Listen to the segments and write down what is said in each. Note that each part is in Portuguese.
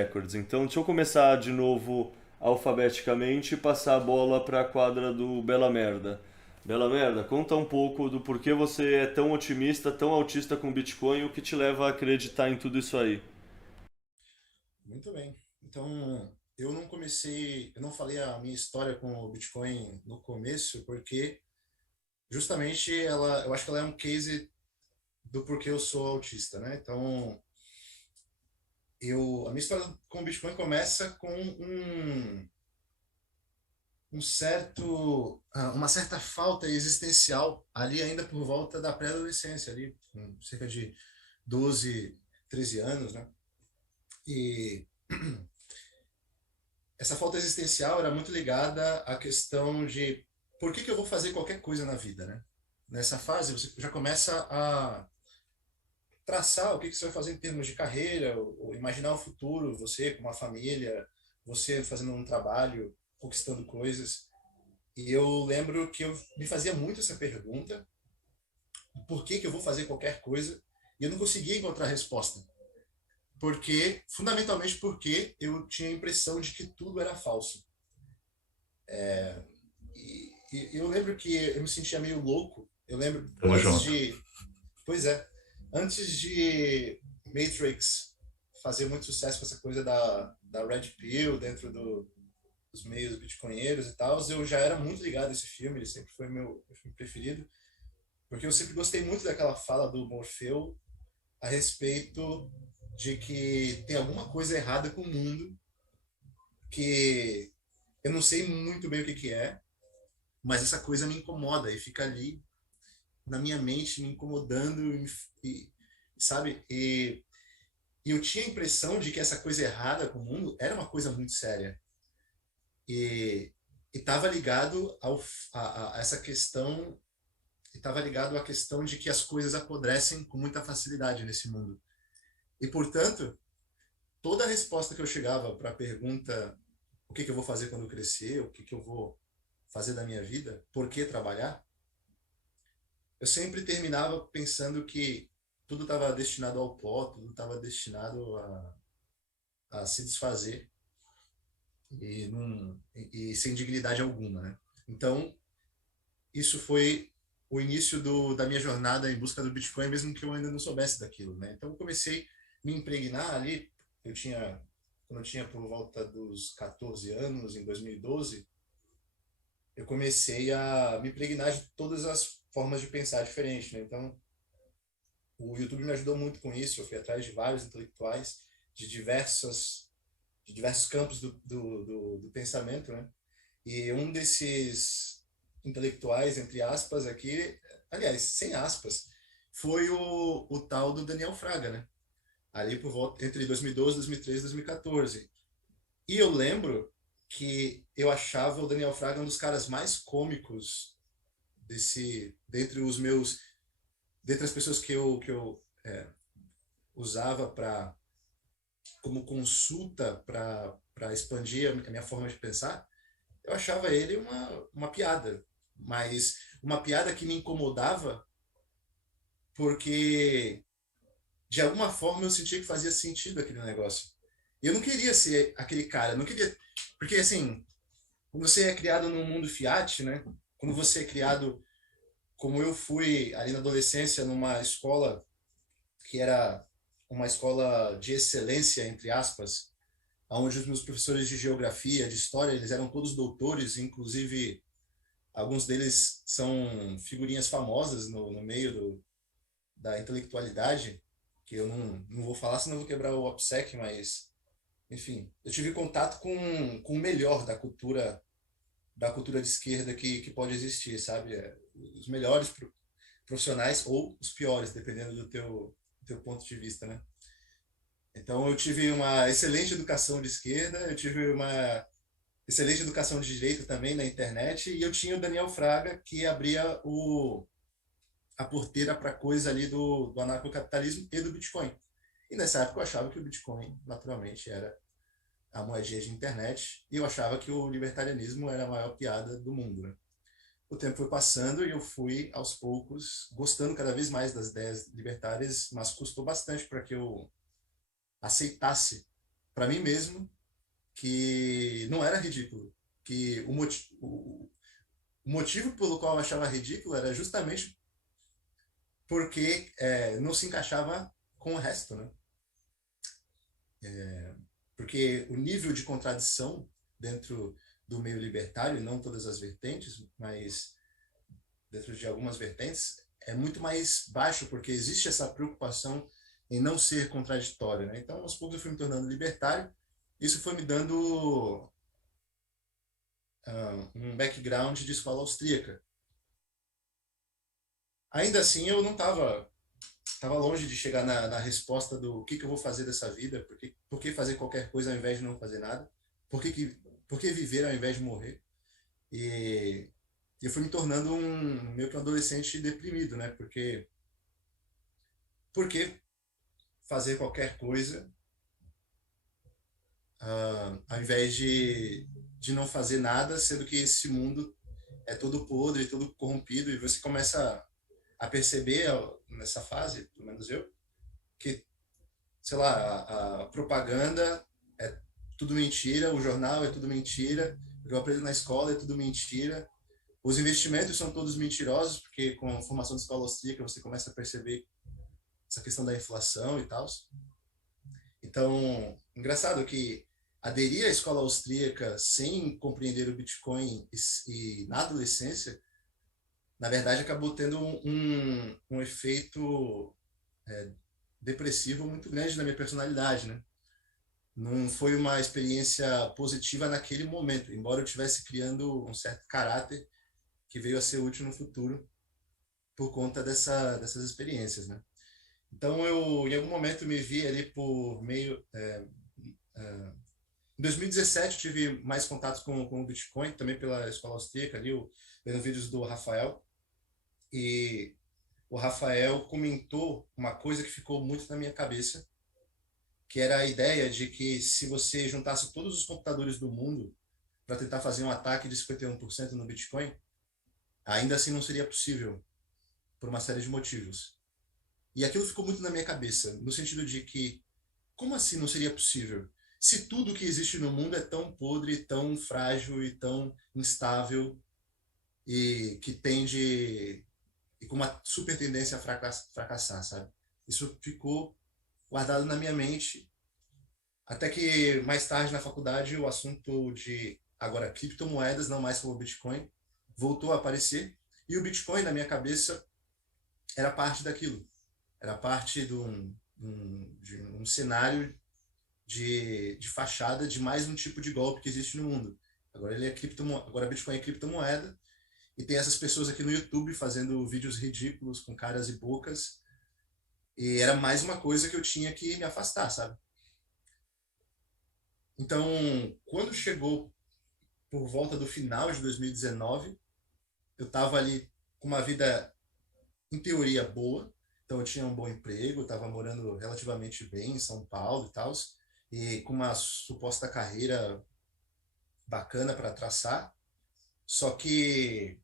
Records. Então, deixa eu começar de novo alfabeticamente e passar a bola para a quadra do Bela Merda. Bela Merda, conta um pouco do porquê você é tão otimista, tão autista com Bitcoin, o que te leva a acreditar em tudo isso aí. Muito bem. Então, eu não falei a minha história com o Bitcoin no começo, porque justamente eu acho que ela é um case do porquê eu sou autista, né? Então, a minha história com o Bitcoin começa com uma certa falta existencial ali ainda por volta da pré-adolescência, ali, com cerca de 12, 13 anos, né? E essa falta existencial era muito ligada à questão de por que eu vou fazer qualquer coisa na vida, né? Nessa fase, você já começa a traçar o que você vai fazer em termos de carreira, ou imaginar o futuro, você com uma família, você fazendo um trabalho, conquistando coisas. E eu lembro que eu me fazia muito essa pergunta, por que eu vou fazer qualquer coisa, e eu não conseguia encontrar resposta. Fundamentalmente porque eu tinha a impressão de que tudo era falso. E eu lembro que eu me sentia meio louco. Eu lembro Tamo junto. pois é, antes de Matrix fazer muito sucesso com essa coisa da Red Pill dentro dos meios bitcoinheiros e tal, eu já era muito ligado a esse filme, ele sempre foi meu filme preferido, porque eu sempre gostei muito daquela fala do Morfeu a respeito de que tem alguma coisa errada com o mundo que eu não sei muito bem o que que é, mas essa coisa me incomoda e fica ali na minha mente me incomodando e sabe? E eu tinha a impressão de que essa coisa errada com o mundo era uma coisa muito séria e estava ligado a essa questão, estava ligado à questão de que as coisas apodrecem com muita facilidade nesse mundo. E portanto, toda a resposta que eu chegava para a pergunta o que eu vou fazer quando eu crescer, o que eu vou fazer da minha vida, por que trabalhar, eu sempre terminava pensando que tudo estava destinado ao pó, tudo estava destinado a se desfazer e sem dignidade alguma, né? Então, isso foi o início da minha jornada em busca do Bitcoin, mesmo que eu ainda não soubesse daquilo, né? Então, eu comecei a me impregnar ali, eu tinha, quando eu tinha por volta dos 14 anos, em 2012, eu comecei a me impregnar de todas as formas de pensar diferente, né? Então, o YouTube me ajudou muito com isso. Eu fui atrás de vários intelectuais de de diversos campos do pensamento, né? E um desses intelectuais, entre aspas, aqui, aliás, sem aspas, foi o tal do Daniel Fraga, né? Ali por volta entre 2012, 2013 e 2014. E eu lembro que eu achava o Daniel Fraga um dos caras mais cômicos dentre os meus, dentre as pessoas que eu usava para como consulta para expandir a minha forma de pensar, eu achava ele uma piada, mas uma piada que me incomodava porque de alguma forma eu sentia que fazia sentido aquele negócio. E eu não queria ser aquele cara, eu não queria, porque assim, quando você é criado num mundo fiat, né? Quando você é criado como eu fui ali na adolescência numa escola que era uma escola de excelência entre aspas, onde os meus professores de geografia, de história, eles eram todos doutores, inclusive alguns deles são figurinhas famosas no meio da intelectualidade, que eu não vou falar, senão eu vou quebrar o OPSEC, mas, enfim, eu tive contato com o melhor da cultura de esquerda que pode existir, sabe? Os melhores profissionais ou os piores, dependendo do teu ponto de vista, né? Então, eu tive uma excelente educação de esquerda, eu tive uma excelente educação de direito também na internet, e eu tinha o Daniel Fraga, que abria a porteira para coisa ali do anarcocapitalismo e do Bitcoin. E nessa época eu achava que o Bitcoin, naturalmente, era a moedinha de internet, e eu achava que o libertarianismo era a maior piada do mundo, né? O tempo foi passando e eu fui, aos poucos, gostando cada vez mais das ideias libertárias, mas custou bastante para que eu aceitasse para mim mesmo que não era ridículo, que o motivo pelo qual eu achava ridículo era justamente porque não se encaixava com o resto, né? Porque o nível de contradição dentro do meio libertário, não todas as vertentes, mas dentro de algumas vertentes, é muito mais baixo, porque existe essa preocupação em não ser contraditório, né? Então, aos poucos eu fui me tornando libertário, isso foi me dando um background de escola austríaca. Ainda assim, eu não estava longe de chegar na resposta do que eu vou fazer dessa vida, por que fazer qualquer coisa ao invés de não fazer nada, por que viver ao invés de morrer. E eu fui me tornando meio que um adolescente deprimido, né? Porque fazer qualquer coisa ao invés de não fazer nada, sendo que esse mundo é todo podre, todo corrompido, e você começa a perceber nessa fase, pelo menos eu, que, sei lá, a propaganda é tudo mentira, o jornal é tudo mentira, o que eu aprendo na escola é tudo mentira, os investimentos são todos mentirosos, porque com a formação de escola austríaca você começa a perceber essa questão da inflação e tal. Então, engraçado que aderir à escola austríaca sem compreender o Bitcoin na adolescência, na verdade, acabou tendo um efeito depressivo muito grande na minha personalidade, né? Não foi uma experiência positiva naquele momento, embora eu estivesse criando um certo caráter que veio a ser útil no futuro por conta dessas experiências, né? Então, eu, em algum momento, me vi ali por meio... Em 2017, eu tive mais contatos com o Bitcoin, também pela escola austríaca, ali, vendo vídeos do Rafael. E o Rafael comentou uma coisa que ficou muito na minha cabeça, que era a ideia de que se você juntasse todos os computadores do mundo para tentar fazer um ataque de 51% no Bitcoin, ainda assim não seria possível, por uma série de motivos. E aquilo ficou muito na minha cabeça, no sentido de que, como assim não seria possível? Se tudo que existe no mundo é tão podre, tão frágil e tão instável, e que tende, e com uma super tendência a fracassar, sabe? Isso ficou guardado na minha mente, até que mais tarde na faculdade o assunto de, agora, criptomoedas, não mais como Bitcoin, voltou a aparecer, e o Bitcoin, na minha cabeça, era parte daquilo. Era parte de um cenário de fachada de mais um tipo de golpe que existe no mundo. Agora agora Bitcoin é criptomoeda, e tem essas pessoas aqui no YouTube fazendo vídeos ridículos com caras e bocas, e era mais uma coisa que eu tinha que me afastar, sabe? Então, quando chegou por volta do final de 2019, eu estava ali com uma vida, em teoria, boa. Então, eu tinha um bom emprego, estava morando relativamente bem em São Paulo e tal, e com uma suposta carreira bacana para traçar. Só que,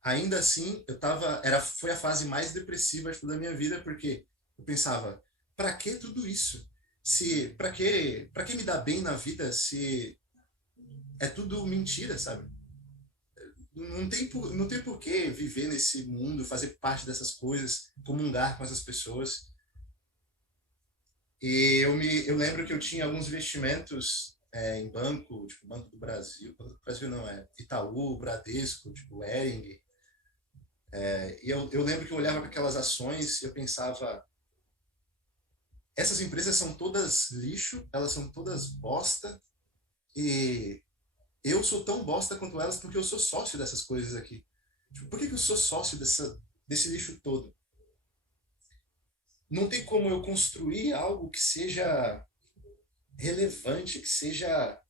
ainda assim, foi a fase mais depressiva da minha vida, porque eu pensava, para que tudo isso? Se para que me dar bem na vida se é tudo mentira, sabe? Não tem por que viver nesse mundo, fazer parte dessas coisas, comungar com essas pessoas. E eu lembro que eu tinha alguns investimentos em banco, tipo Banco do Brasil, Banco do Brasil não, Itaú, Bradesco, tipo Hering. E eu lembro que eu olhava para aquelas ações e eu pensava, essas empresas são todas lixo, elas são todas bosta, e eu sou tão bosta quanto elas porque eu sou sócio dessas coisas aqui. Tipo, por que eu sou sócio desse lixo todo? Não tem como eu construir algo que seja relevante, que seja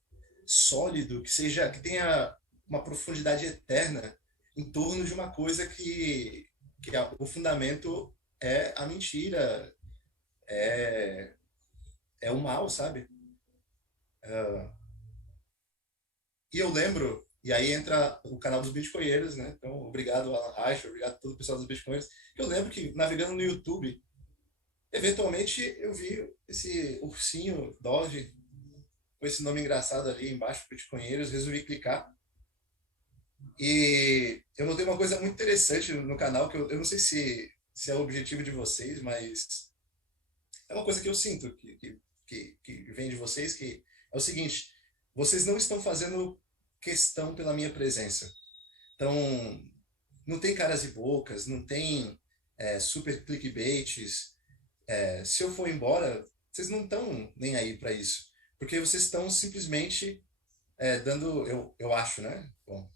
sólido, que tenha uma profundidade eterna em torno de uma coisa o fundamento é a mentira, é, é o mal, sabe? E eu lembro, e aí entra o canal dos Bitcoinheiros, né? Então, obrigado, Alan Reich, obrigado a todo o pessoal dos Bitcoinheiros. Eu lembro que navegando no YouTube, Eventualmente eu vi esse ursinho Doge com esse nome engraçado ali embaixo, Bitcoinheiros, resolvi clicar. E eu notei uma coisa muito interessante no canal, que eu não sei se é o objetivo de vocês, mas é uma coisa que eu sinto que vem de vocês, que é o seguinte: vocês não estão fazendo questão pela minha presença. Então, não tem caras e bocas, não tem super clickbaits. Se eu for embora, vocês não estão nem aí para isso. Porque vocês estão simplesmente dando, eu acho, né? Bom,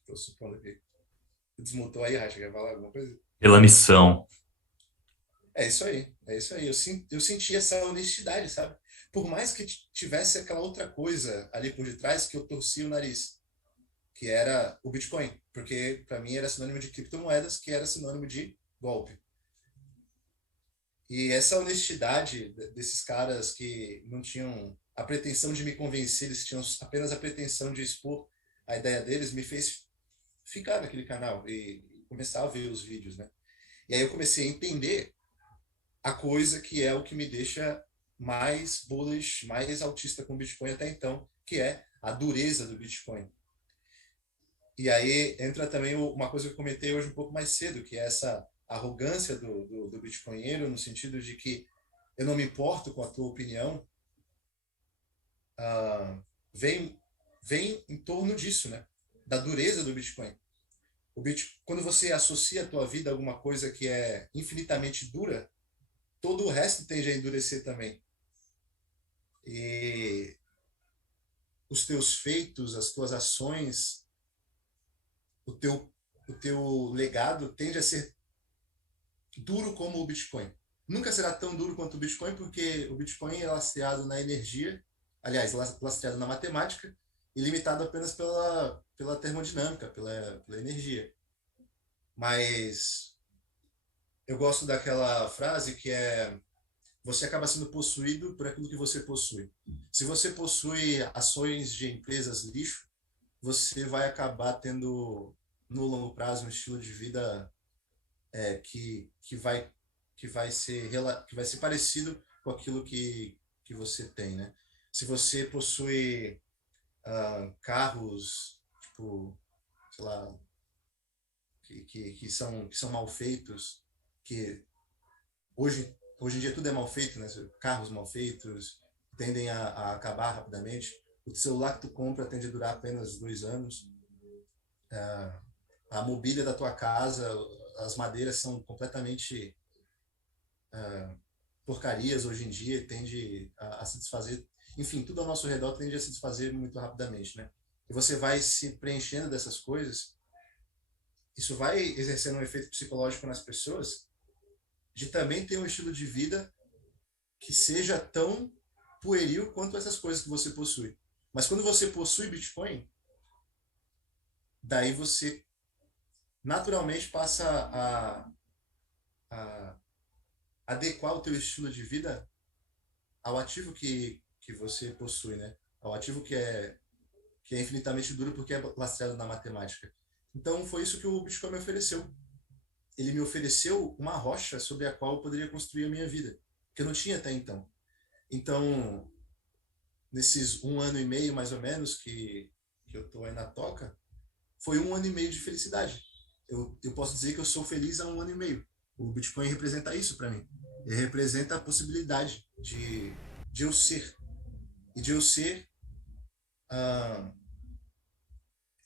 estou supondo que desmutou aí, Racha, quer falar alguma coisa? Pela missão. É isso aí, é isso aí. Eu senti essa honestidade, sabe? Por mais que tivesse aquela outra coisa ali por detrás que eu torcia o nariz, que era o Bitcoin, porque para mim era sinônimo de criptomoedas, que era sinônimo de golpe. E essa honestidade desses caras que não tinham a pretensão de me convencer, eles tinham apenas a pretensão de expor a ideia deles, me fez ficar naquele canal e começar a ver os vídeos, né? E aí eu comecei a entender a coisa que é o que me deixa mais bullish, mais autista com o Bitcoin até então, que é a dureza do Bitcoin. E aí entra também uma coisa que eu comentei hoje um pouco mais cedo, que é essa arrogância do bitcoinheiro, no sentido de que eu não me importo com a tua opinião, ah, vem, vem em torno disso, né? Da dureza do Bitcoin. Quando você associa a tua vida a alguma coisa que é infinitamente dura, todo o resto tende a endurecer também. E os teus feitos, as tuas ações, o teu legado tende a ser duro como o Bitcoin. Nunca será tão duro quanto o Bitcoin, porque o Bitcoin é lastreado na energia, aliás, lastreado na matemática, e limitado apenas pela termodinâmica, pela energia. Mas eu gosto daquela frase que é: você acaba sendo possuído por aquilo que você possui. Se você possui ações de empresas lixo, você vai acabar tendo, no longo prazo, um estilo de vida que vai ser parecido com aquilo que você tem, né? Se você possui carros, tipo, sei lá, que são mal feitos, que hoje em dia tudo é mal feito, né? Carros mal feitos tendem a acabar rapidamente. O celular que tu compra tende a durar apenas 2 anos. A mobília da tua casa, as madeiras são completamente porcarias hoje em dia, tende a se desfazer. Enfim, tudo ao nosso redor tende a se desfazer muito rapidamente, né? E você vai se preenchendo dessas coisas, isso vai exercendo um efeito psicológico nas pessoas de também ter um estilo de vida que seja tão pueril quanto essas coisas que você possui. Mas quando você possui Bitcoin, daí você naturalmente passa a adequar o teu estilo de vida ao ativo que você possui, né? Ao ativo que é infinitamente duro porque é lastreado na matemática. Então foi isso que o Bitcoin me ofereceu. Ele me ofereceu uma rocha sobre a qual eu poderia construir a minha vida, que eu não tinha até então. Então, nesses 1 ano e meio, mais ou menos, que eu estou aí na toca, foi 1 ano e meio de felicidade. Eu posso dizer que eu sou feliz há 1 ano e meio. O Bitcoin representa isso para mim. Ele representa a possibilidade de eu ser. E de eu ser,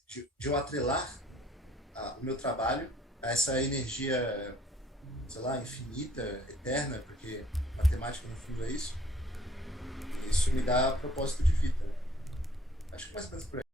de eu atrelar o meu trabalho a essa energia, sei lá, infinita, eterna, porque matemática no fundo é isso. E isso me dá propósito de vida. Acho que mais ou menos por aí.